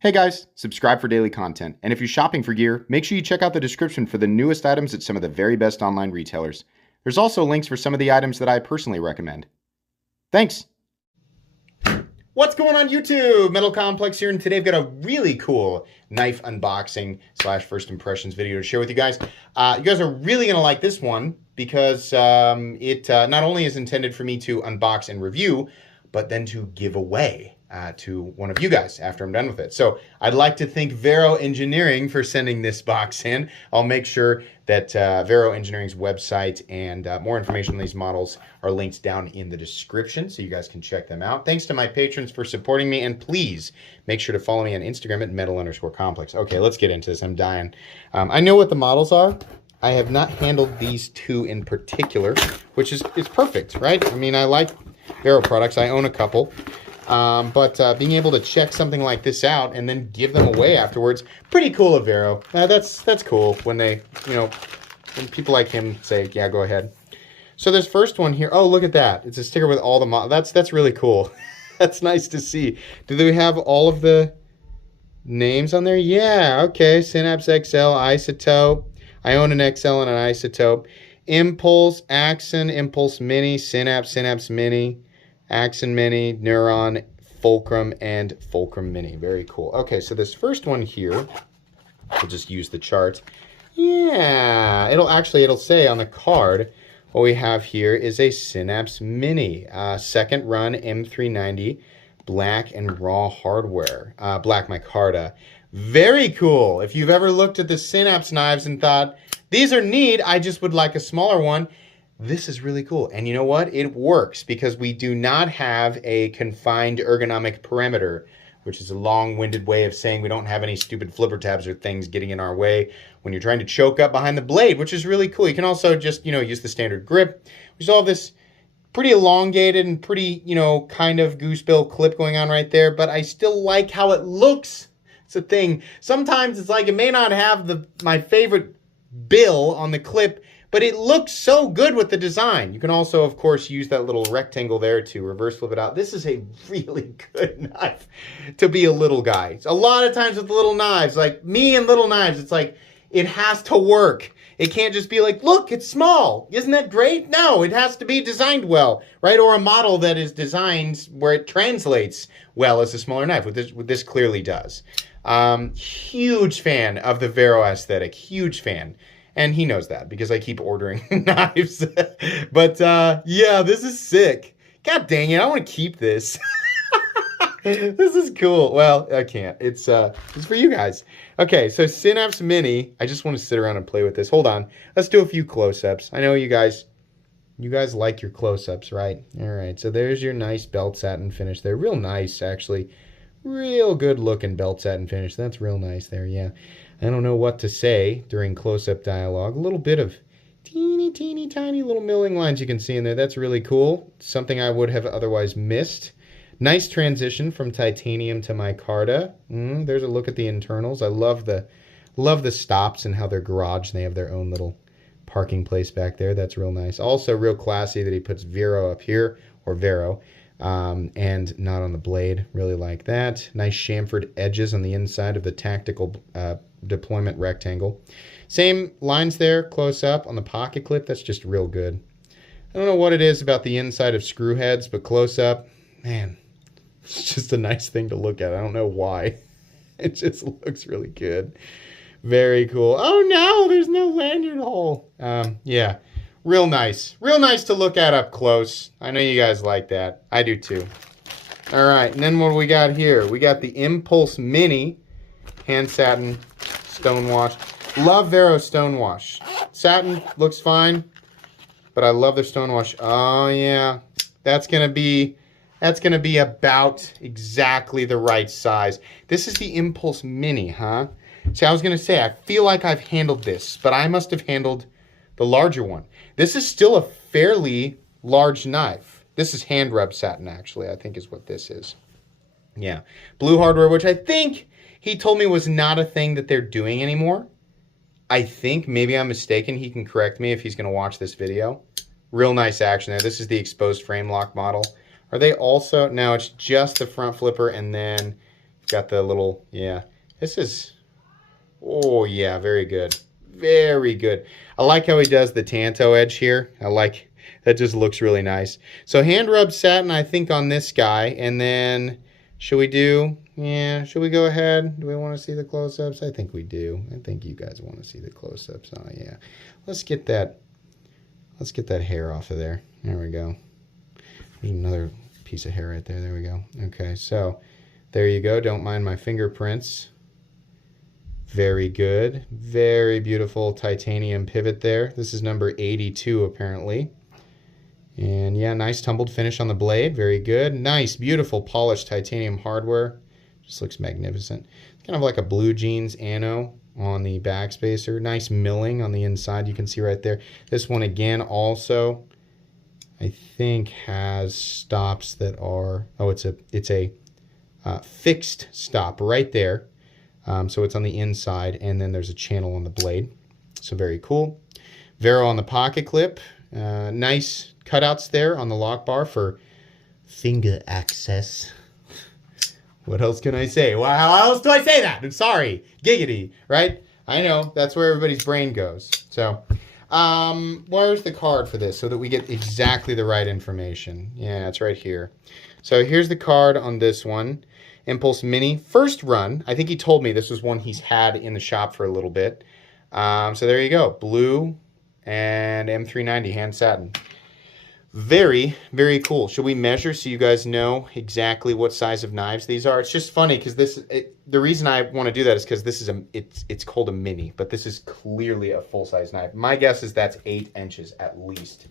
Hey guys, subscribe for daily content. And if you're shopping for gear, make sure you check out the description for the newest items at some of the very best online retailers. There's also links for some of the items that I personally recommend. Thanks! What's going on YouTube? Metal Complex here, and today I've got a really cool knife unboxing / first impressions video to share with you guys. You guys are really going to like this one because it not only is intended for me to unbox and review, but then to give away to one of you guys after I'm done with it. So I'd like to thank Vero Engineering for sending this box in. I'll make sure that Vero Engineering's website and more information on these models are linked down in the description so you guys can check them out. Thanks to my patrons for supporting me, and please make sure to follow me on Instagram at metal_complex. Okay, let's get into this. I'm dying. I know what the models are. I have not handled these two in particular, which is perfect, right? I mean, I like Vero products. I own a couple. But being able to check something like this out and then give them away afterwards, pretty cool of Vero. That's cool when they, when people like him say, yeah, go ahead. So this first one here, oh, look at that. It's a sticker with all the that's really cool. That's nice to see. Do they have all of the names on there? Yeah, okay. Synapse XL, Isotope. I own an XL and an Isotope. Impulse, Axon, Impulse Mini, Synapse, Synapse Mini. Axon Mini, Neuron, Fulcrum, and Fulcrum Mini. Very cool. Okay, so this first one here, we'll just use the chart. Yeah, it'll say on the card, what we have here is a Synapse Mini, second run M390, black and raw hardware, black micarta. Very cool. If you've ever looked at the Synapse knives and thought, these are neat, I just would like a smaller one, this is really cool. And you know what? It works because we do not have a confined ergonomic parameter, which is a long-winded way of saying we don't have any stupid flipper tabs or things getting in our way when you're trying to choke up behind the blade, which is really cool. You can also just, use the standard grip. We still have this pretty elongated and pretty, kind of goosebill clip going on right there, but I still like how it looks. It's a thing. Sometimes it's like it may not have my favorite bill on the clip, but it looks so good with the design. You can also, of course, use that little rectangle there to reverse flip it out. This is a really good knife to be a little guy. A lot of times with little knives, like me and little knives, it's like, it has to work. It can't just be like, look, it's small. Isn't that great? No, it has to be designed well, right? Or a model that is designed where it translates well as a smaller knife. This clearly does. Huge fan of the Vero aesthetic. Huge fan. And he knows that because I keep ordering knives. But yeah, this is sick. God dang it, I want to keep this. This is cool. Well, I can't. It's for you guys. Okay, so Synapse Mini. I just want to sit around and play with this. Hold on. Let's do a few close-ups. I know you guys like your close-ups, right? All right, so there's your nice belt satin finish there. Real nice, actually. Real good looking belt satin finish. That's real nice there, yeah. I don't know what to say during close-up dialogue. A little bit of teeny tiny little milling lines you can see in there. That's really cool. Something I would have otherwise missed. Nice transition from titanium to micarta. There's a look at the internals. I love the stops and how they're garaged. They have their own little parking place back there. That's real nice. Also real classy that he puts Vero up here, or Vero, and not on the blade. Really like that. Nice chamfered edges on the inside of the tactical deployment rectangle. Same lines there, close up on the pocket clip. That's just real good. I don't know what it is about the inside of screw heads, but close up, man, it's just a nice thing to look at. I don't know why. It just looks really good. Very cool. Oh no, there's no lanyard hole. Yeah, real nice. Real nice to look at up close. I know you guys like that. I do too. All right, and then what do we got here? We got the Impulse Mini hand satin stonewash. Love Vero stonewash. Satin looks fine, but I love their stonewash. Oh yeah, that's gonna be about exactly the right size. This is the Impulse Mini, huh? See, I was gonna say, I feel like I've handled this, but I must have handled the larger one. This is still a fairly large knife. This is hand rub satin, actually, I think is what this is. Yeah, blue hardware, which I think he told me was not a thing that they're doing anymore. I think, maybe I'm mistaken. He can correct me if he's going to watch this video. Real nice action there. This is the exposed frame lock model. Are they also, now it's just the front flipper and then Got the little, yeah. This is, oh yeah, very good. Very good. I like how he does the Tanto edge here. I like, that just looks really nice. So hand rub satin, I think, on this guy. And then, should we do, yeah, should we go ahead? Do we want to see the close-ups? I think we do. I think you guys want to see the close-ups. Oh yeah. Let's get that hair off of there. There we go. There's another piece of hair right there. There we go. Okay, so there you go. Don't mind my fingerprints. Very good. Very beautiful titanium pivot there. This is number 82 apparently. And yeah, nice tumbled finish on the blade. Very good. Nice, beautiful polished titanium hardware. Just looks magnificent. It's kind of like a blue jeans ano on the backspacer. Nice milling on the inside, you can see right there. This one again also, I think, has stops that are, oh, it's a fixed stop right there. So it's on the inside, and then there's a channel on the blade. So very cool. Vero on the pocket clip. Nice cutouts there on the lock bar for finger access. What else can I say? Well, how else do I say that? I'm sorry. Giggity, right? I know, that's where everybody's brain goes. So, where's the card for this so that we get exactly the right information? Yeah, it's right here. So here's the card on this one. Impulse Mini. First run. I think he told me this was one he's had in the shop for a little bit. So there you go. Blue and M390 hand satin. Very, very cool. Should we measure so you guys know exactly what size of knives these are? It's just funny because the reason I want to do that is because this is it's called a mini, but this is clearly a full-size knife. My guess is that's 8 inches at least.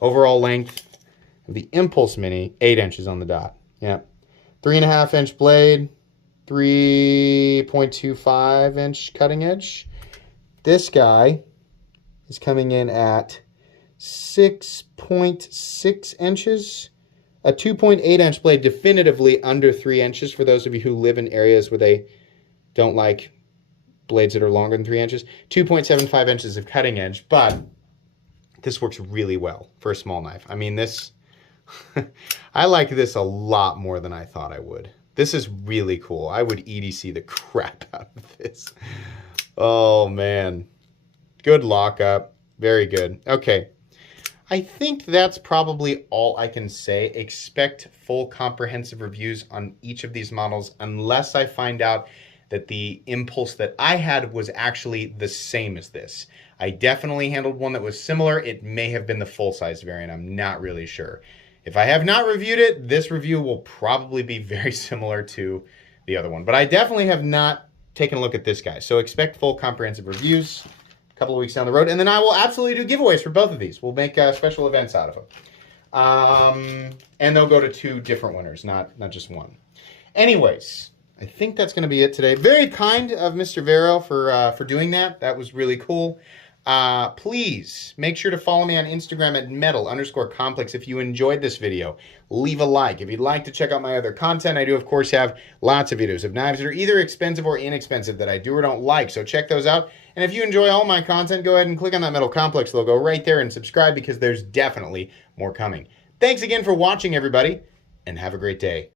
Overall length of the Impulse Mini, 8 inches on the dot. Yeah. 3.5 inch blade, 3.25 inch cutting edge. This guy is coming in at 6.6 inches, a 2.8 inch blade, definitively under 3 inches for those of you who live in areas where they don't like blades that are longer than 3 inches. 2.75 inches of cutting edge, but this works really well for a small knife. I mean, this, I like this a lot more than I thought I would. This is really cool. I would EDC the crap out of this. Oh man, good lockup, very good. Okay. I think that's probably all I can say. Expect full comprehensive reviews on each of these models unless I find out that the Impulse that I had was actually the same as this. I definitely handled one that was similar. It may have been the full-size variant. I'm not really sure. If I have not reviewed it, this review will probably be very similar to the other one. But I definitely have not taken a look at this guy. So expect full comprehensive reviews couple of weeks down the road, and then I will absolutely do giveaways for both of these. We'll make special events out of them, and they'll go to 2 different winners, not just one. Anyways, I think that's going to be it today. Very kind of Mr. Vero for doing that. That was really cool. Please make sure to follow me on Instagram at metal_complex if you enjoyed this video. Leave a like. If you'd like to check out my other content, I do, of course, have lots of videos of knives that are either expensive or inexpensive that I do or don't like, so check those out. And if you enjoy all my content, go ahead and click on that Metal Complex logo right there and subscribe because there's definitely more coming. Thanks again for watching, everybody, and have a great day.